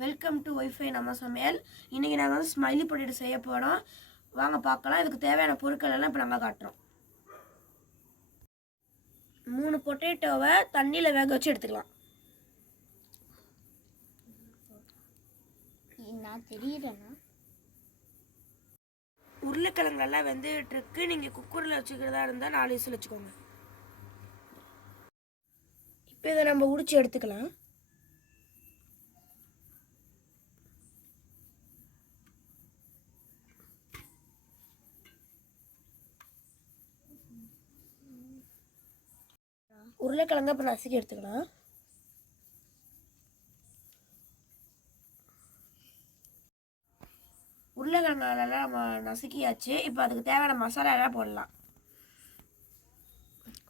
Welcome to wifi நம்ம சமையல். இன்றைக்கி நாங்கள் வந்து ஸ்மைலி பொட்டேட்டோ செய்ய போகிறோம் வாங்க பார்க்கலாம். இதுக்கு தேவையான பொருட்கள் எல்லாம் இப்போ நம்ம காட்டுறோம். மூணு பொட்டேட்டோவை தண்ணியில் வேக வச்சு எடுத்துக்கலாம். நான் தெரியறேன்னா உருளைக்கிழங்கு நல்லா வெந்துகிட்டு இருக்கு. நீங்கள் குக்கரில் வச்சுக்கிறதா இருந்தால் நாலு விசில் வச்சுக்கோங்க. இப்போ இதை நம்ம உரிச்சு எடுத்துக்கலாம். உருளைக்கிழங்க இப்போ நசுக்கி எடுத்துக்கலாம். உருளைக்கிழங்கு நல்லா நம்ம நசுக்கியாச்சு. இப்போ அதுக்கு தேவையான மசாலா எல்லாம் போடலாம்.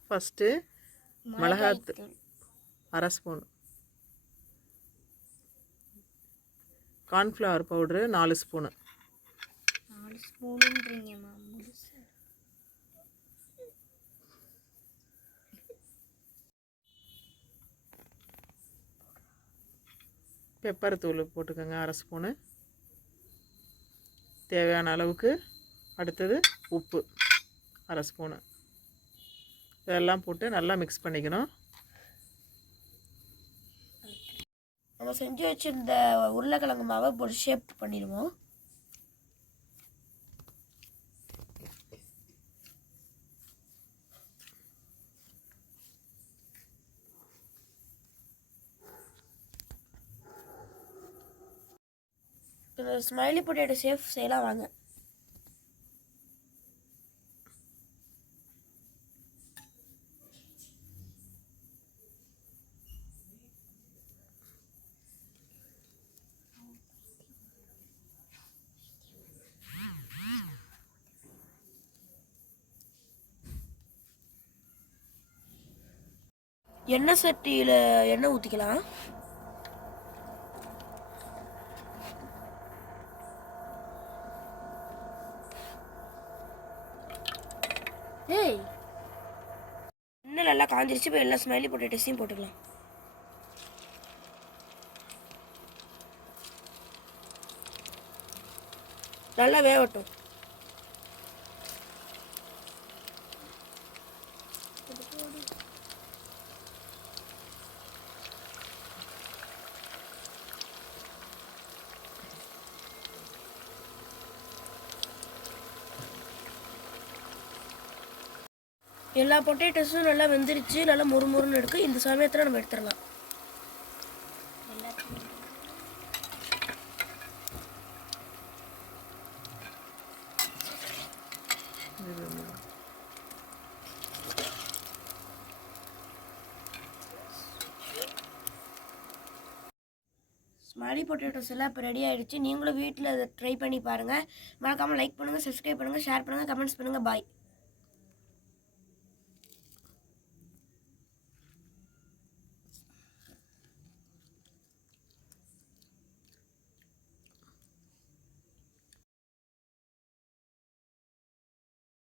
ஃபஸ்ட்டு மிளகாத்து அரை ஸ்பூன். கார்ன்ஃப்ளவர் பவுட்ரு நாலு ஸ்பூனு. நாலு ஸ்பூனுன்றீங்கம்மா. பெப்பர் தூள் போட்டுக்கோங்க அரை ஸ்பூனு. தேவையான அளவுக்கு அடுத்தது உப்பு அரை ஸ்பூனு. இதெல்லாம் போட்டு நல்லா மிக்ஸ் பண்ணிக்கணும். நம்ம செஞ்சு வச்சுருந்த உருளைக்கிழங்கு மாவை போட்டு ஷேப் பண்ணிடுவோம். ஸ்மைலி பொட்டேட்டோ சேஃப் செய்யலாம் வாங்க. எண்ணெய் சட்டியில் எண்ணெய் ஊற்றிக்கலாம் ஏய். இன்னும் நல்லா காஞ்சிருச்சு இப்போ எல்லா ஸ்மைலி பொட்டேட்டோஸையும் போட்டுக்கலாம். நல்லா வேகட்டும் எல்லா பொட்டேட்டோஸும் நல்லா வெந்துருச்சு நல்லா முறுமுறுன்னு இருக்கு. இந்த சமயத்தில் நம்ம எடுத்துடலாம். மலி பொட்டேட்டோஸ் எல்லாம் இப்போ ரெடி ஆகிடுச்சு நீங்களும் வீட்டில் அதை ட்ரை பண்ணி பாருங்கள் மறக்காமல் லைக் பண்ணுங்கள் சப்ஸ்கிரைப் பண்ணுங்கள் ஷேர் பண்ணுங்கள் கமெண்ட்ஸ் பண்ணுங்கள் பாய்